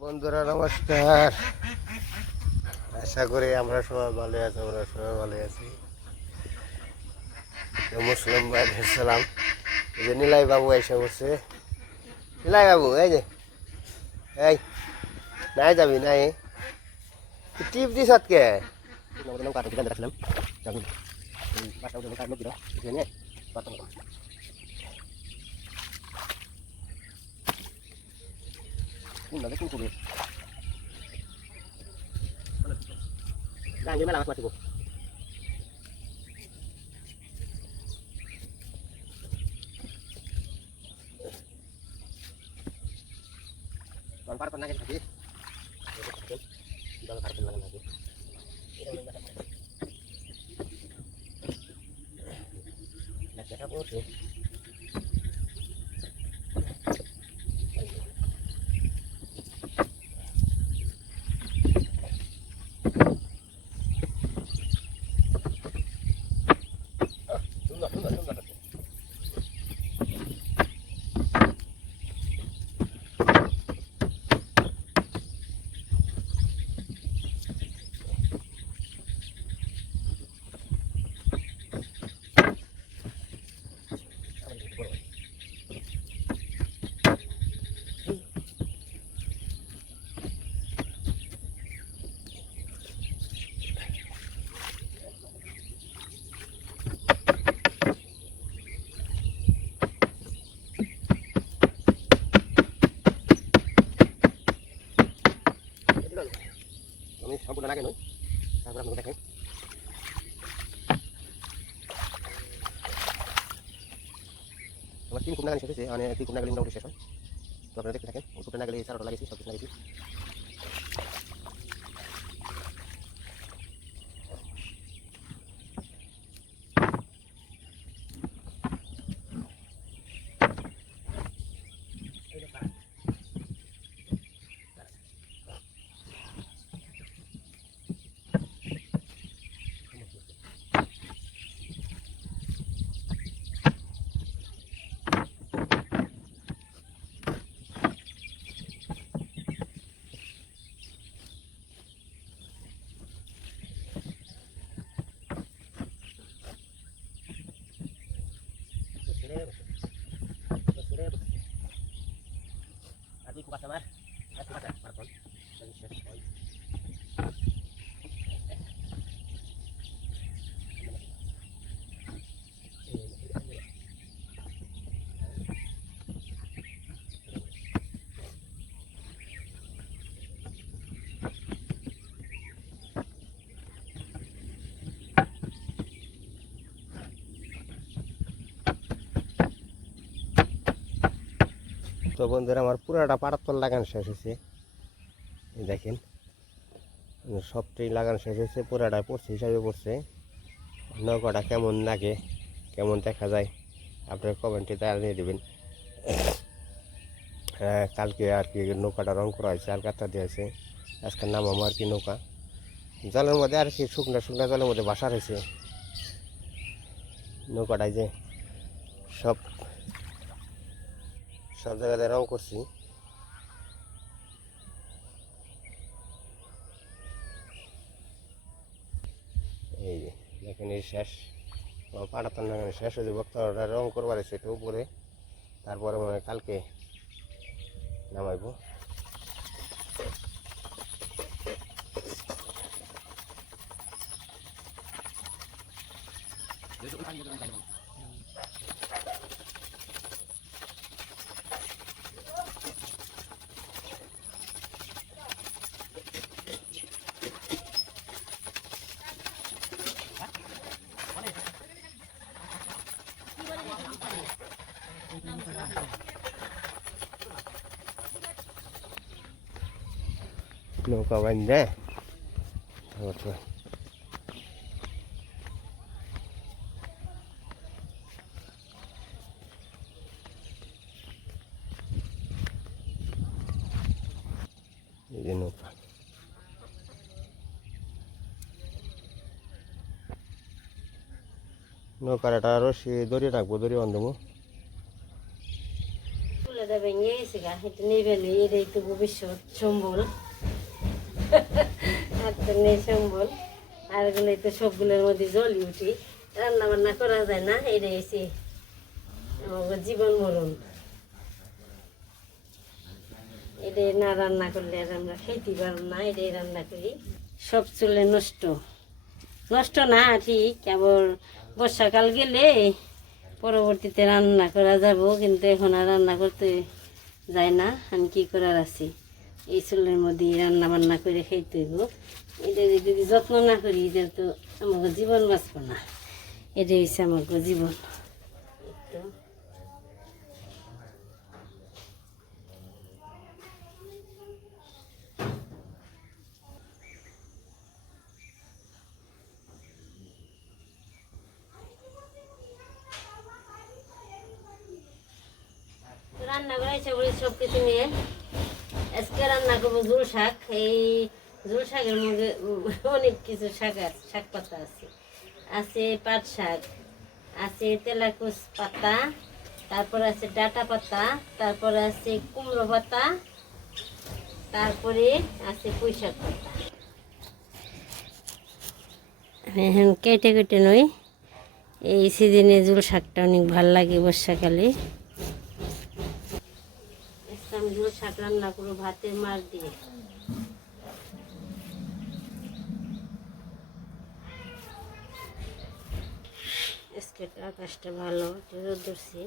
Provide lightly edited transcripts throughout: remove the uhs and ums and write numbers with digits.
বন্ধুরা নমস্কার, আশা করি আমরা সবাই ভালো আছি। মুসলিম ভাইদের সালাম। এই যে নিলাই বাবু এসে বসছে। নিলাই বাবু এই যে এই নাই যাবি নাই টিপ দিস কে মেলা মাছ মাতিব পার না থাকি আমি সম্পূর্ণ লাগে নই, তারপর আপনাকে দেখেন আমার 3 কুমড়া গাছ শেষ হয়েছে, মানে 3 কুমড়া গালি মোটামুটি শেষ হয়। তো আপনারা দেখতে থাকেন, কুমড়া না গেলে চারটা লাগিয়েছি, সব কিছু লাগিয়েছি। Adik buka kamar, buka maraton, dari chef boy. তো বন্ধুরা আমার পুরাটা পাড়াতল লাগানো শেষ হয়েছে, দেখেন সবটাই লাগানো শেষ হয়েছে, পুরাটা পড়ছে হিসাবে পড়ছে। নৌকাটা কেমন লাগে, কেমন দেখা যায় আপনার কমেন্টে জানিয়ে দেবেন। কালকে আর কি নৌকাটা রং করা হয়েছে, আলকাতা দিয়েছে, আজকের নামাবো আর কি নৌকা জলের মধ্যে আর কি শুকনো শুকনো জলের মধ্যে বাসা রয়েছে নৌকাটায়। যে সব সব জায়গাতে রং করছি। এই যে দেখেন এই শেষ পাড়াতন লাগানো শেষ হয়েছে, বক্তাটা রং করবার আছে এটা উপরে, তারপরে মনে হয় কালকে নামাইব। নৌকা বান্ধে এই যে নৌকা। নৌকার একটা রশি দড়ি রাখবো, দড়ি বান্ধবো। এটা নেবেন, এটাই তো ভবিষ্যৎ সম্বল। আর তো নেই সম্বল, আর এগুলোই তো সবগুলোর মধ্যে জলই উঠি, রান্না বান্না করা যায় না। এটাই হচ্ছে আমার জীবন মরণ। এটাই না রান্না করলে আর আমরা খেতে পারব না, এটাই রান্না করি। সব চুলে নষ্ট, নষ্ট না ঠিক, কেবল বর্ষাকাল গেলে পরবর্তীতে রান্না করা যাব, কিন্তু এখন আর রান্না করতে যায় না। আমি কী করার আছি, এই চুলের মধ্যে রান্না বান্না করে খাইতে হইব। এটা যদি যত্ন না করি এদের তো আমাকে জীবন বাঁচব না। এটাই হচ্ছে আমাকে জীবন। তো রান্না করে এসে বলি সব কিছু নিয়ে আজকে রান্না করবো ঝুল শাক। এই ঝুল শাকের মধ্যে অনেক কিছু শাক আছে, শাক পাতা আছে। আছে পাট শাক, আছে তেলাকুচ পাতা, তারপরে আছে ডাঁটা পাতা, তারপরে আছে কুমড়ো পাতা, তারপরে আছে পুঁই শাক পাতা। এখন কেটে কেটে নই, এই সিজনে ঝুল শাকটা অনেক ভাল লাগে বর্ষাকালে। আমি ঝুল শাক রান্না করবো ভাতের মাছ দিয়ে। আজকে আকাশটা ভালো, রোদ ধরছে,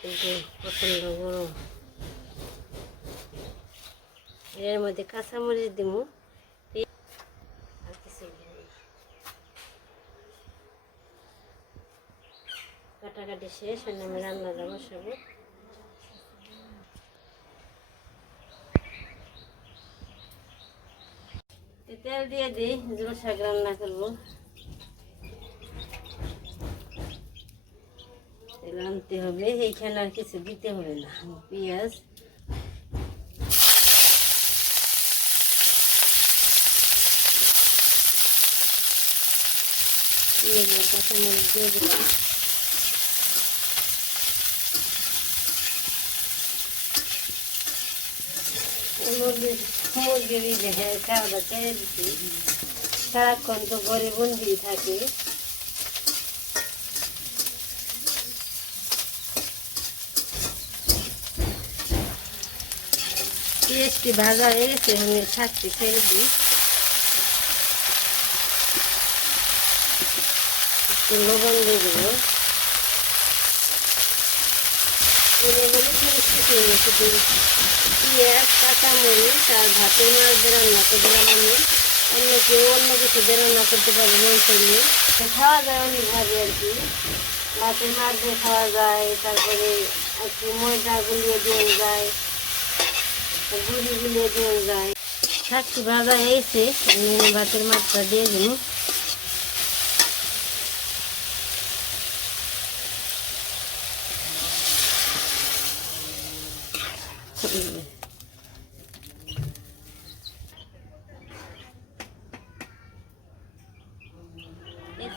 কিন্তু প্রচন্ড গরম। এর মধ্যে কাঁচামরিচ দিব, আর কিছু কাটাকাটি শেষ, আমি রান্নাটা বসাবো। তেল দিয়ে দিই, ঝুল শাক রান্না করবো। তেল আনতে হবে, এইখানে আর কিছু দিতে হবে না। পেঁয়াজ, কাঁচামরিচ দিয়ে দিলাম। মুরগির খাওয়া ছেড়ে দিচ্ছি, সারাক্ষণ তো ঘরে বন্দি থাকে। পেঁয়াজটি ভাজা হয়ে গেছে, আমি শাকটি ছেড়ে দিই। একটু লবণ দিয়ে দেবো। পেঁয়াজ, কাঁচামরিচ আর ভাতের মাছ দিয়ে রান্না করে দিলাম আমি। অন্য কেউ অন্য কিছু দিয়ে রান্না করতে পারবে মাংস দিয়ে, খাওয়া যায় অনেকভাবে আর কি। ভাতের মাছ দিয়ে খাওয়া যায়, তারপরে একটু ময়দা গুলিয়ে দেওয়া যায়, গুড়ি গুলিয়ে দেওয়া যায়। শাকটি ভাজা হয়েছে, আমি ভাতের মাছটা দিয়ে দিই।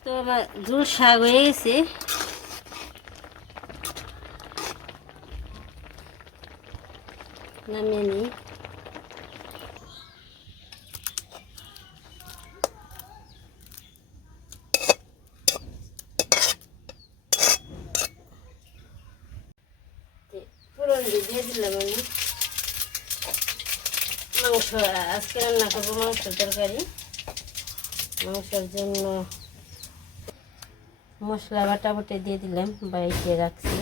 তো আমার ঝুল শাক হয়ে গেছে, নামিয়ে নিই। পুরন দিয়ে দিলাম আমি। মাংস আজকে রান্না করবো, মাংস তরকারি। মাংসের জন্য মশলা বাটা বটে দিয়ে দিলাম, বাইরে রাখছি।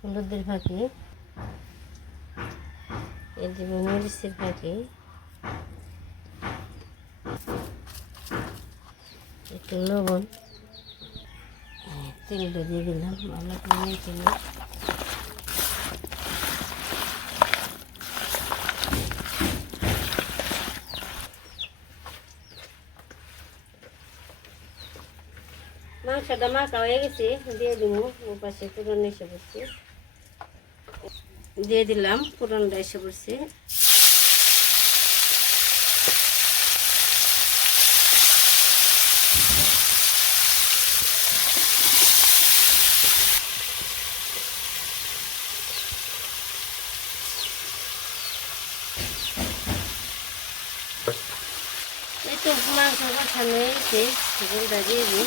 হলুদের ফাঁকি, এ দিব মরিচের ফাঁকি, একটু লবণ, তেলটা দিয়ে দিলাম। ভালো করে মেখে নিই। মাংসটা মাখা হয়ে গেছে, দিয়ে দিব। ও পাশে পুরন এসে পড়ছে, দিয়ে দিলাম। পুরনটা এসে পড়ছে। মাংস কষানো হয়েছে, ঝোলটা দিয়ে দিই,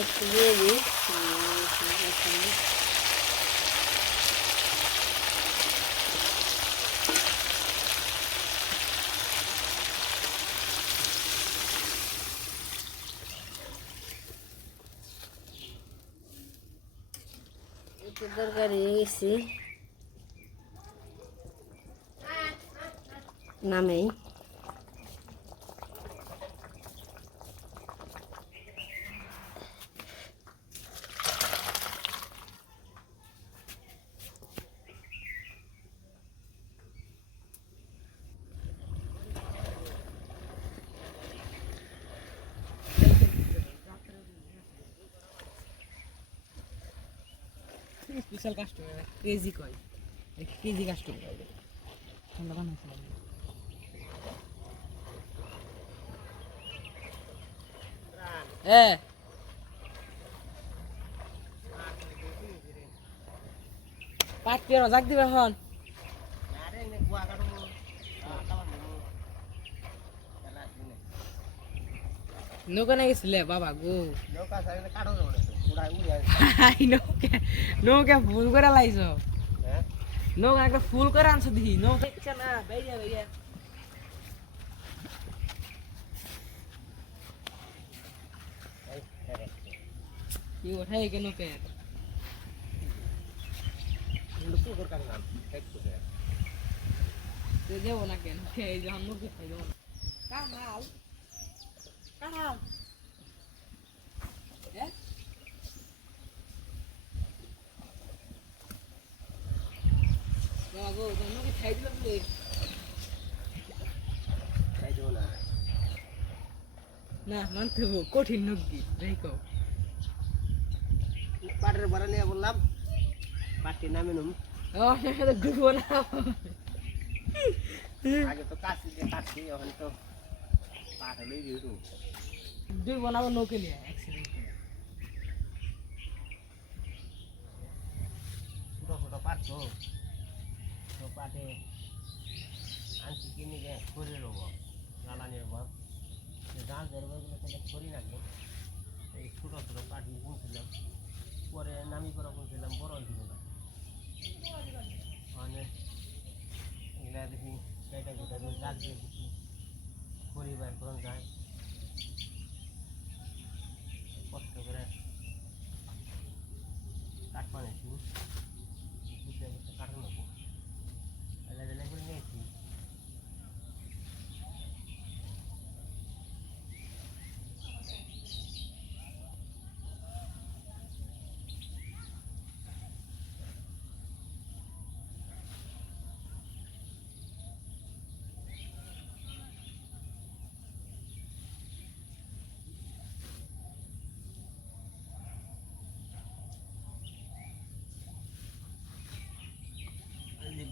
একটু দিয়ে দিই। একটু তরকারি হয়ে গেছে, নামেই স্পেশাল কাস্টমার ক্রেজি কয় ক্রেজি কাস্টমার ঠান্ডা বানাইছে পাঁচ পেয়ার জাগ দিবে এখন নৌকা নিয়ে গেছিলে বাবা গো নৌকা নৌকা ফুল করে লাইছ নৌকা একটা ফুল করে আনছো দেখি নৌকা ইচ্ছা না বেরিয়া বেরিয়া কি ওঠাই কেন পেট দেবো না কেন এই যখন নৌকি খাই দেবো না কাঁঠাল কাঁঠাল গো নৌকি খাই দিল বলে না মানতে হবো কঠিন নৌকি দেখো পাটের ভরা নিয়ে বললাম পাটটি নামে নুম ডুবো না আগে তো কাশি দিয়ে কাটছি এখন তো পাট হলেই দিয়ে ডুবো না নৌকে নিয়ে অ্যাক্সিডেন্ট ছোটো ছোটো পাট তো পাটে আনছি কিনে গিয়ে করে নেবো জ্বালানির বল জাল ধরবেগুলো থেকে করি নাকি এই ছোটো ছোটো পাট বুনছিলাম পরে নামি করা বুনছিলাম বড় হয়েছিল না মানে এগুলা দেখি কেটে কেটে জাল দিয়ে দিচ্ছি পরিবার করন যায় কষ্ট করে কাঠ বানিয়েছি বুঝতে বুঝতে কাঠও নেবো এলা করে নিয়েছি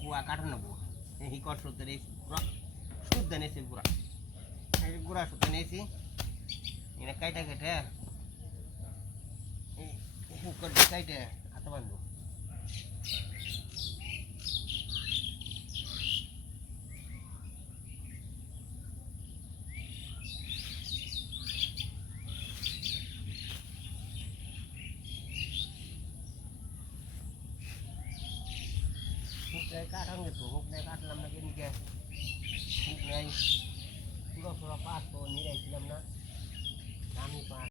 বুয়া কাঠো নেবো এই কর সুতো নিয়েছি পুরা শুদ্ধ নিয়েছি পুরা এই গুড়া সুতো নিয়েছি এটা কাইটা কেটে হুকর দিয়ে কাইটে হাতে বাঁধবো কাঠ আমি তো হুক নেই কাটলাম না কেনিকে হুক নেই পুরো পুরো পাট তো নিরাইছিলাম না দামি পাট